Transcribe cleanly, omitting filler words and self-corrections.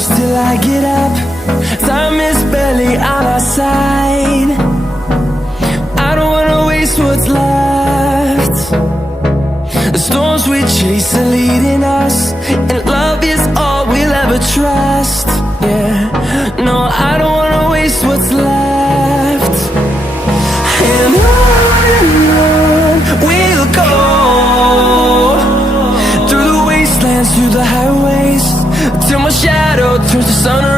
close till I get up. Time is barely on our side. I don't wanna waste what's left. The storms we chase are leading us, and love is all we'll ever trust. Yeah, no, I don't wanna waste what's left. And on we'll go, through the wastelands, through the highways, till my shadow turns to sun